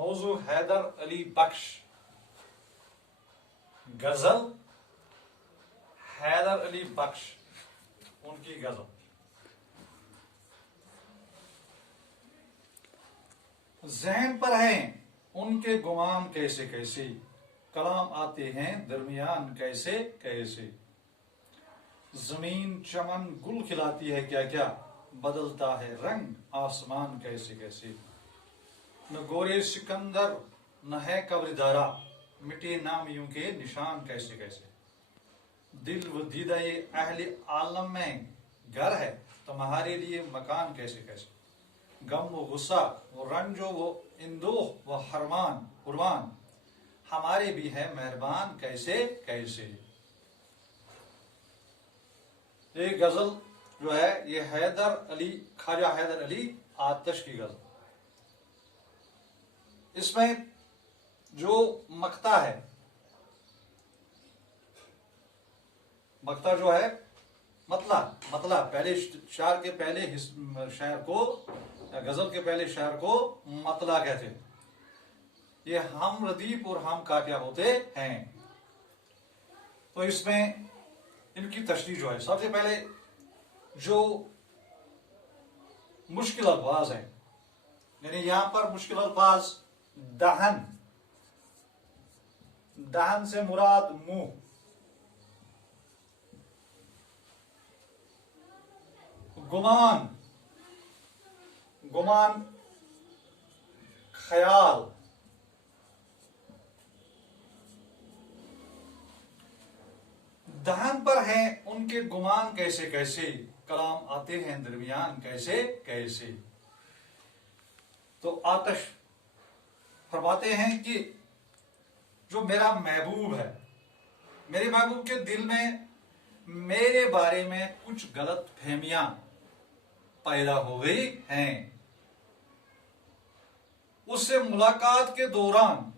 मौजू हैदर अली बख्श, गजल हैदर अली बख्श, उनकी गजल। ज़हन पर हैं उनके गुमान कैसे कैसे, कलाम आते हैं दरमियान कैसे कैसे। जमीन चमन गुल खिलाती है क्या क्या, बदलता है रंग आसमान कैसे कैसे। न गोरे सिकंदर न है कब्रदारा, मिटे नामियों के निशान कैसे कैसे। दिल व दीदा ये अहले आलम में घर है, तुम्हारे लिए मकान कैसे कैसे। गम व गुस्सा वो रंजो वो इंदोह व हरमान कुर्बान, हमारे भी है मेहरबान कैसे कैसे। ये गजल जो है ये हैदर अली, ख्वाजा हैदर अली आतिश की गजल। इसमें जो मक्ता है, मक्ता जो है मतला पहले शायर के पहले शायर को, गजल के पहले शायर को मतला कहते हैं। ये हम रदीफ और हम काटिया होते हैं। तो इसमें इनकी तशरीह जो है, सबसे पहले जो मुश्किल अल्फाज है, यानी यहां पर मुश्किल अल्फाज दहन, दहन से मुराद मुंह, गुमान, गुमान ख्याल, दहन पर हैं उनके गुमान कैसे कैसे, कलाम आते हैं दरमियान कैसे कैसे। तो आतिश फरमाते हैं कि जो मेरा महबूब है, मेरे महबूब के दिल में मेरे बारे में कुछ गलत फहमियां पैदा हो गई हैं। उससे मुलाकात के दौरान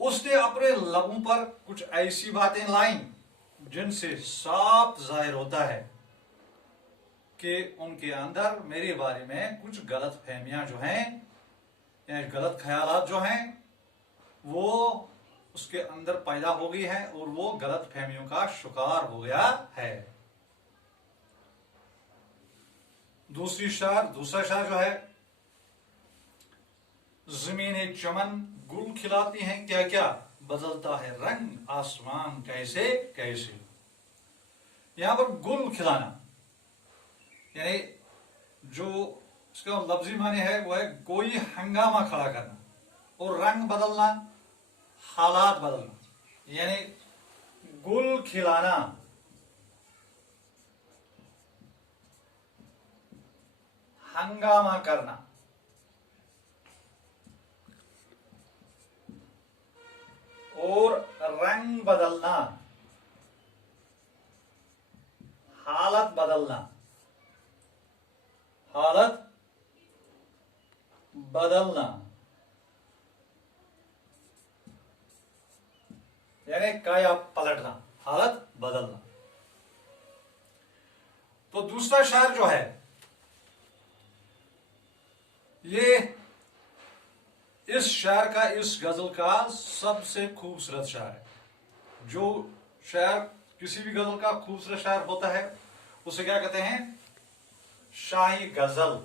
उसने अपने लबों पर कुछ ऐसी बातें लाई जिनसे साफ जाहिर होता है कि उनके अंदर मेरे बारे में कुछ गलत फहमियां जो हैं या गलत ख्यालात जो हैं वो उसके अंदर पैदा हो गई है और वो गलत फहमियों का शिकार हो गया है। दूसरा शायर जो है, जमीन चमन गुल खिलाती हैं क्या क्या, बदलता है रंग आसमान कैसे कैसे। यहां पर गुल खिलाना यानी जो इसका लफ्जी माने है वो है कोई हंगामा खड़ा करना, और रंग बदलना हालात बदलना, यानी गुल खिलाना, हंगामा करना, और रंग बदलना, हालत बदलना, हालत बदलना, यानी काया पलटना, हालत बदलना। तो दूसरा शायर जो है ये इस शायर का, इस गजल का सबसे खूबसूरत शायर है। जो शायर किसी भी गजल का खूबसूरत शायर होता है उसे क्या कहते हैं, शाही गजल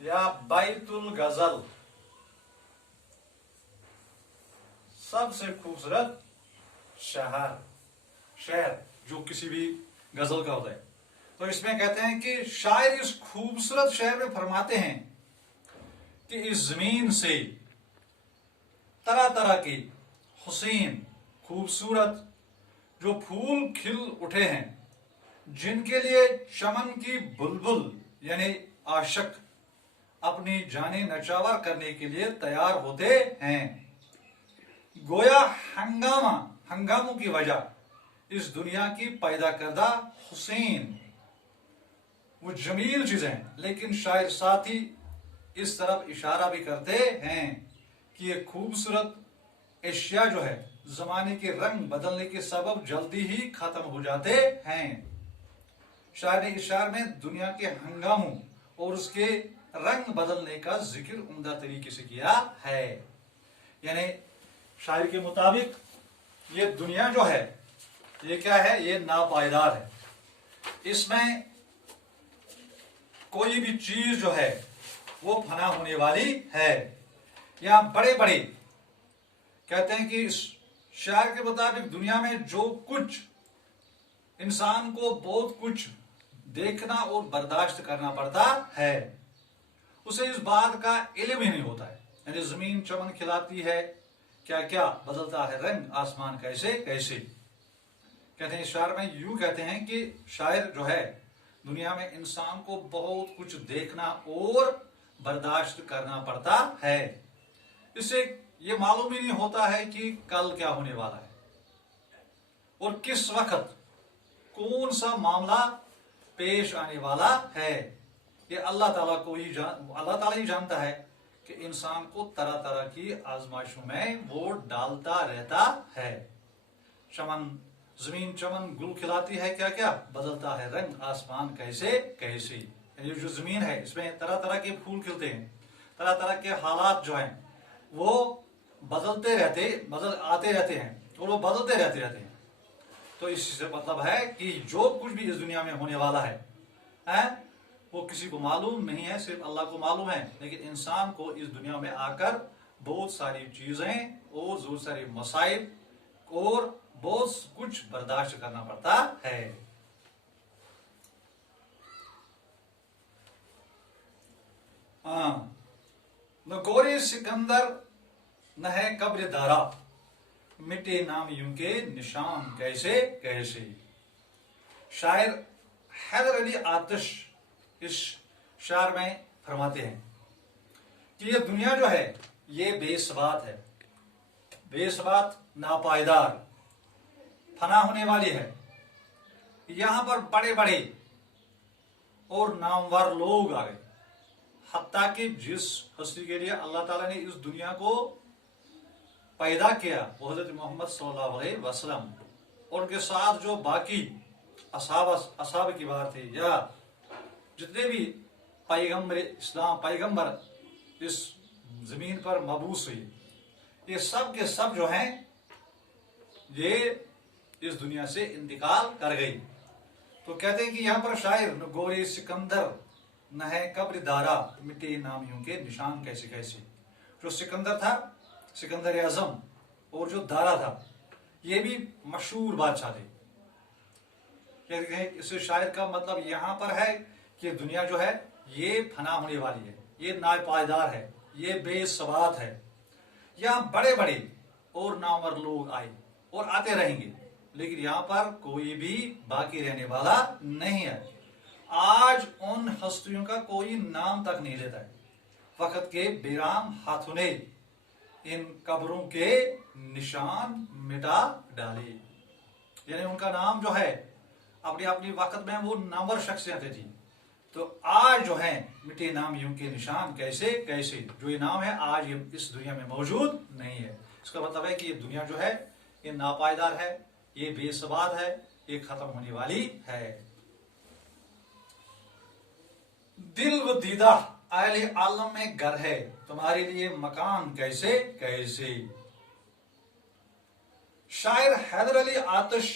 या बैतुल गजल। सबसे खूबसूरत शायर जो किसी भी गजल का होता है। तो इसमें कहते हैं कि शायर इस खूबसूरत शेर में फरमाते हैं कि इस जमीन से तरह तरह के हुसैन खूबसूरत जो फूल खिल उठे हैं, जिनके लिए चमन की बुलबुल यानी आशिक अपनी जाने नचावर करने के लिए तैयार होते हैं। गोया हंगामों की वजह इस दुनिया की पैदा करदा हुसैन वो जमील चीजें हैं, लेकिन शायर साथ ही इस तरफ इशारा भी करते हैं कि ये खूबसूरत एशिया जो है जमाने के रंग बदलने के सबब जल्दी ही खत्म हो जाते हैं। शायर ने इस शायर में दुनिया के हंगामों और उसके रंग बदलने का जिक्र उम्दा तरीके से किया है। यानी शायर के मुताबिक ये दुनिया जो है ये क्या है, ये नापायदार है, इसमें कोई भी चीज जो है वो फना होने वाली है। यहां बड़े बड़े कहते हैं कि इस शायर के मुताबिक दुनिया में जो कुछ इंसान को बहुत कुछ देखना और बर्दाश्त करना पड़ता है, उसे इस बात का इल्म ही नहीं होता है। यानी जमीन चमन खिलाती है, क्या क्या बदलता है रंग आसमान कैसे कैसे। कहते हैं इस शायर में यूं कहते हैं कि शायर जो है दुनिया में इंसान को बहुत कुछ देखना और बर्दाश्त करना पड़ता है, इससे ये मालूम ही नहीं होता है कि कल क्या होने वाला है और किस वक्त कौन सा मामला पेश आने वाला है। ये अल्लाह ताला ही जानता है कि इंसान को तरह तरह की आजमाइशों में वो डालता रहता है। जमीन चमन गुल खिलाती है, क्या क्या बदलता है रंग आसमान कैसे कैसे। ये जो जमीन है इसमें तरह तरह के फूल खिलते हैं, तरह तरह के हालात जो हैं वो आते रहते हैं और वो बदलते रहते हैं। तो इससे मतलब है कि जो कुछ भी इस दुनिया में होने वाला है वो किसी को मालूम नहीं है, सिर्फ अल्लाह को मालूम है। लेकिन इंसान को इस दुनिया में आकर बहुत सारी चीजें और बहुत सारी मसाइब और बहुत कुछ बर्दाश्त करना पड़ता है। न गोरे सिकंदर न है कब्र दारा, मिटे नाम यूं के निशान कैसे कैसे। शायर हैदर अली आतिश इस शायर में फरमाते हैं कि ये दुनिया जो है ये बेसबात है, बेसबात नापायदार फना होने वाली है। यहां पर बड़े बड़े और नामवर लोग आ गए, हत्ता कि जिस हस्ती के लिए अल्लाह ताला ने इस दुनिया को पैदा किया वो हजरत मोहम्मद सल्लल्लाहु अलैहि वसल्लम और उनके साथ जो बाकी असहाब की बात थी या जितने भी पैगंबर इस जमीन पर मबूस हुई, ये सब के सब जो हैं ये इस दुनिया से इंतकाल कर गई। तो कहते हैं कि यहां पर शायर न गोरे सिकंदर न है कब्र दारा, मिटे नामियों के निशान कैसे कैसे। जो सिकंदर था, सिकंदर आजम, और जो दारा था ये भी मशहूर बादशाह थे। कहते हैं इस शायर का मतलब यहां पर है कि दुनिया जो है ये फना होने वाली है, ये नापायदार है, ये बेसबात है। यहां बड़े बड़े और नामवर लोग आए और आते रहेंगे, लेकिन यहां पर कोई भी बाकी रहने वाला नहीं है। आज उन हस्तियों का कोई नाम तक नहीं लेता है। वक्त के बेराम हाथों ने इन कब्रों के निशान मिटा डाले। यानी उनका नाम जो है अपनी अपनी वक्त में वो नामवर शख्सियतें थी, तो आज जो है मिटे नाम यूं के निशान कैसे कैसे। जो ये नाम है आज ये इस दुनिया में मौजूद नहीं है। इसका मतलब है कि ये दुनिया जो है ये नापायदार है, ये बेसबात है, ये खत्म होने वाली है। दिल व दीदा आले आलम में घर है, तुम्हारे लिए मकान कैसे कैसे। शायर हैदर अली आतिश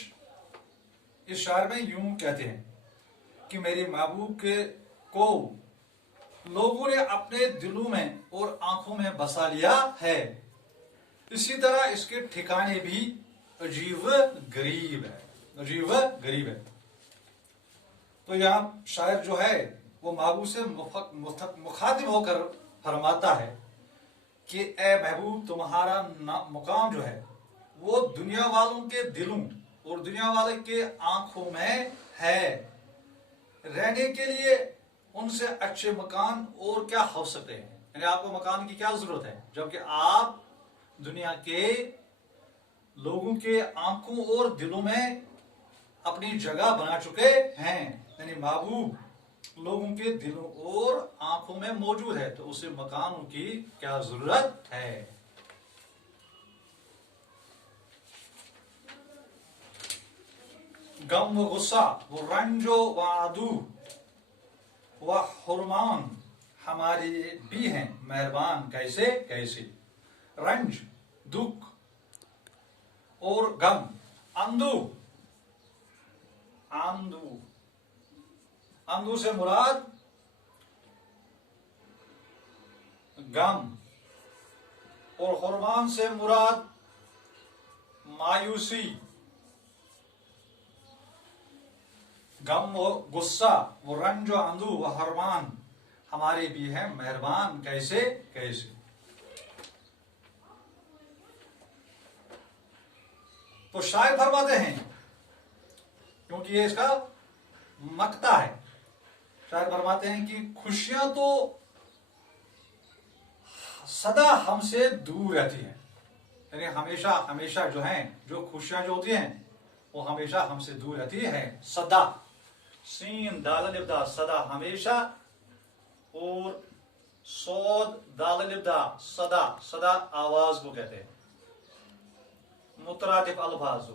इस शायर में यूं कहते हैं कि मेरे महबूब को लोगों ने अपने दिलों में और आंखों में बसा लिया है, इसी तरह इसके ठिकाने भी अजीब गरीब है, अजीब गरीब है। तो यहां शायर जो है वो महबूब से मुखातिब होकर फरमाता है कि ए महबूब तुम्हारा मुकाम जो है वो दुनिया वालों के दिलों और दुनिया वाले के आंखों में है। रहने के लिए उनसे अच्छे मकान और क्या हो सकते हैं। यानी आपको मकान की क्या जरूरत है, जबकि आप दुनिया के लोगों के आंखों और दिलों में अपनी जगह बना चुके हैं। यानी महबूब लोगों के दिलों और आंखों में मौजूद है, तो उसे मकानों की क्या जरूरत है। गम व गुस्सा, वो रंजो व आदू व हुरमान हमारे भी हैं मेहरबान कैसे कैसे। रंज दुख और गम, अंधु आंदू, अंधु से मुराद गम और हुरमान से मुराद मायूसी। गम व गुस्सा, वो रंज व अंधु व हरमान हमारे भी है मेहरबान कैसे कैसे। तो शायर फरमाते हैं, क्योंकि ये इसका मक्ता है, शायर फरमाते हैं कि खुशियां तो सदा हमसे दूर रहती हैं, यानी हमेशा हमेशा जो हैं, जो खुशियां जो होती हैं वो हमेशा हमसे दूर रहती है। सदा, सीन दाल लिब्दा, सदा हमेशा, और सौद दाल लिब्दा सदा, सदा आवाज को कहते हैं, मुतरादिफ अल्फाज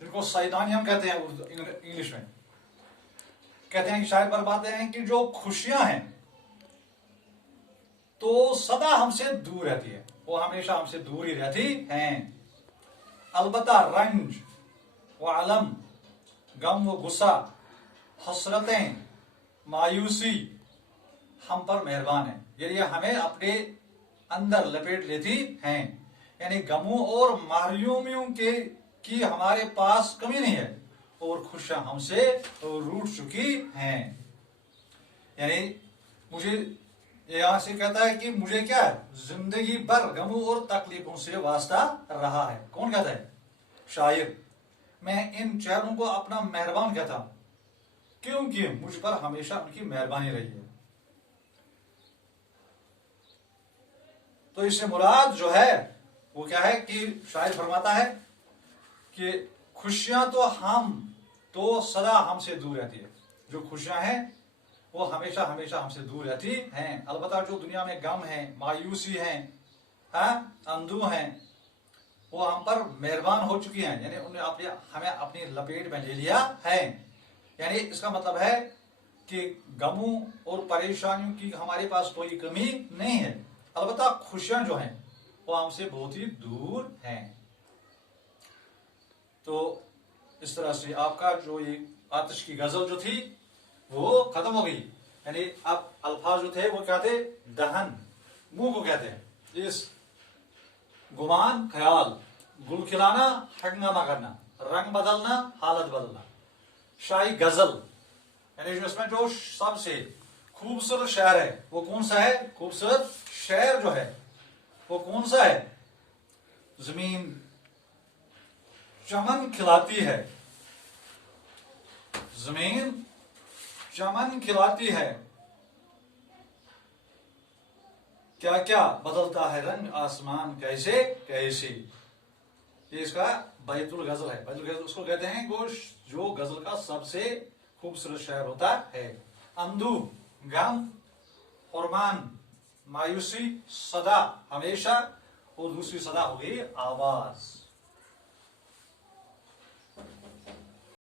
जिनको सैदानी हम कहते हैं इंग्लिश में। कहते हैं कि शायर फरमाते हैं कि जो खुशियां हैं तो सदा हमसे दूर रहती है, वो हमेशा हमसे दूर ही रहती हैं। अलबत्ता रंज व अलम, गम व गुस्सा, हसरतें, मायूसी हम पर मेहरबान है, यानी हमें अपने अंदर लपेट लेती हैं। यानी गमों और मायूमियों के की हमारे पास कमी नहीं है, और खुशियां हमसे रूठ चुकी हैं। यानी मुझे यहां से कहता है कि मुझे क्या है, जिंदगी भर गमों और तकलीफों से वास्ता रहा है। कौन कहता है? शायर। मैं इन चेहरों को अपना मेहरबान कहता हूं, क्योंकि मुझ पर हमेशा उनकी मेहरबानी रही है। तो इससे मुराद जो है वो क्या है कि शायर फरमाता है कि खुशियां तो सदा हमसे दूर रहती है, जो खुशियां हैं वो हमेशा हमेशा हमसे दूर रहती हैं। अलबत्ता जो दुनिया में गम है, मायूसी है, अंधु हैं, वो हम पर मेहरबान हो चुकी हैं, यानी उन्हें हमें अपनी लपेट में ले लिया है। यानी इसका मतलब है कि गमों और परेशानियों की हमारे पास कोई कमी नहीं है, अलबत्ता खुशियां जो हैं वो हमसे बहुत ही दूर हैं। तो इस तरह से आपका जो ये आतिश की गजल जो थी वो खत्म हो गई। यानी अब अल्फाज जो थे वो क्या थे? दहन, मुंह को कहते हैं। इस गुमान, ख्याल, गुल खिलाना, हंगामा करना, रंग बदलना, हालत बदलना। शाही गजल, यानी जो इसमें जो सबसे खूबसूरत शेर है वो कौन सा है? खूबसूरत शेर जो है वो कौन सा है? जमीन चमन खिलाती है, जमीन चमन खिलाती है, क्या क्या बदलता है रंग आसमान कैसे कैसे। ये इसका बैतुल गजल है। बैतुल गजल उसको कहते हैं जो गजल का सबसे खूबसूरत शेर होता है। अंधु, गम, फरमान, मायूसी, सदा हमेशा, और दूसरी सदा हो गई आवाज।